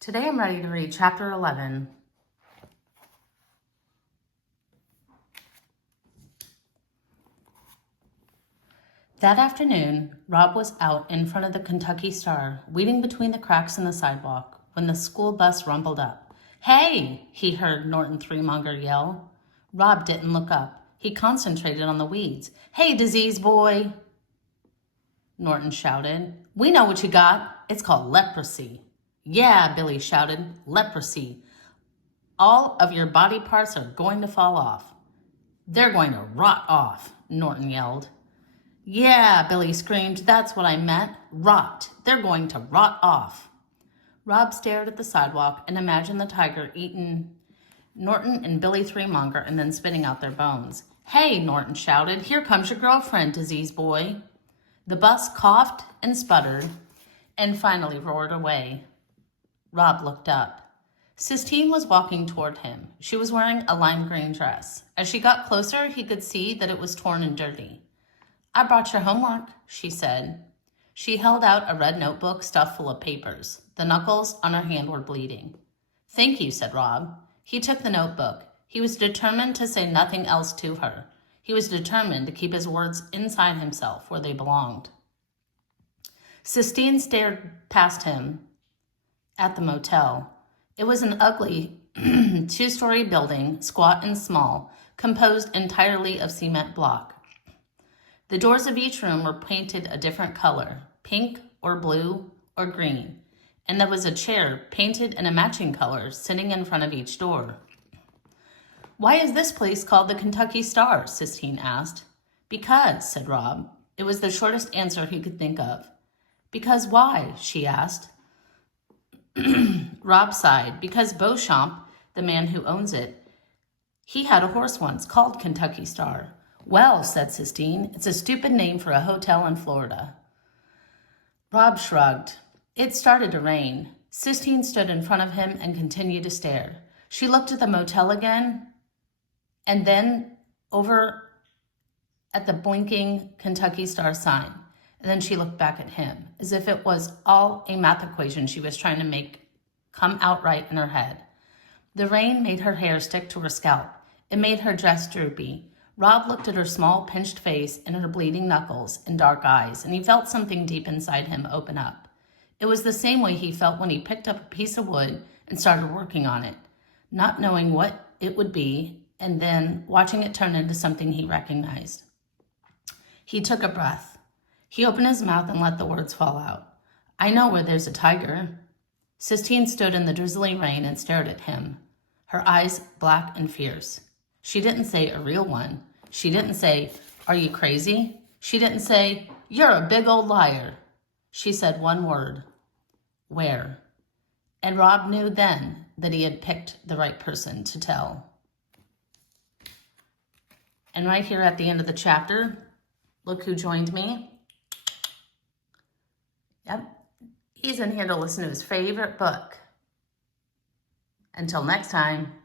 Today I'm ready to read chapter 11. That afternoon, Rob was out in front of the Kentucky Star, weeding between the cracks in the sidewalk, when the school bus rumbled up. "Hey!" he heard Norton Threemonger yell. Rob didn't look up. He concentrated on the weeds. "Hey, disease boy!" Norton shouted. "We know what you got. It's called leprosy." "Yeah," Billy shouted. "Leprosy. All of your body parts are going to fall off." "They're going to rot off," Norton yelled. "Yeah," Billy screamed. "That's what I meant. Rot. They're going to rot off." Rob stared at the sidewalk and imagined the tiger eating Norton and Billy Threemonger and then spitting out their bones. "Hey," Norton shouted. "Here comes your girlfriend, disease boy." The bus coughed and sputtered and finally roared away. Rob looked up. Sistine was walking toward him. She was wearing a lime green dress. As she got closer, he could see that it was torn and dirty. "I brought your homework," she said. She held out a red notebook stuffed full of papers. The knuckles on her hand were bleeding. "Thank you," said Rob. He took the notebook. He was determined to say nothing else to her. He was determined to keep his words inside himself where they belonged. Sistine stared past him at the motel. It was an ugly two-story building, squat and small, composed entirely of cement block. The doors of each room were painted a different color, pink or blue or green, and there was a chair painted in a matching color sitting in front of each door. "Why is this place called the Kentucky Star?" Sistine asked. "Because," said Rob. It was the shortest answer he could think of. "Because why?" she asked. Rob sighed. "Because Beauchamp, the man who owns it, he had a horse once called Kentucky Star." "Well," said Sistine, "it's a stupid name for a hotel in Florida." Rob shrugged. It started to rain. Sistine stood in front of him and continued to stare. She looked at the motel again and then over at the blinking Kentucky Star sign. And then she looked back at him, as if it was all a math equation she was trying to make come out right in her head. The rain made her hair stick to her scalp. It made her dress droopy. Rob looked at her small, pinched face and her bleeding knuckles and dark eyes, and he felt something deep inside him open up. It was the same way he felt when he picked up a piece of wood and started working on it, not knowing what it would be, and then watching it turn into something he recognized. He took a breath. He opened his mouth and let the words fall out. "I know where there's a tiger." Sistine stood in the drizzling rain and stared at him, her eyes black and fierce. She didn't say a real one. She didn't say, "Are you crazy?" She didn't say, "You're a big old liar." She said one word, "Where?" And Rob knew then that he had picked the right person to tell. And right here at the end of the chapter, look who joined me. Yep, he's in here to listen to his favorite book. Until next time.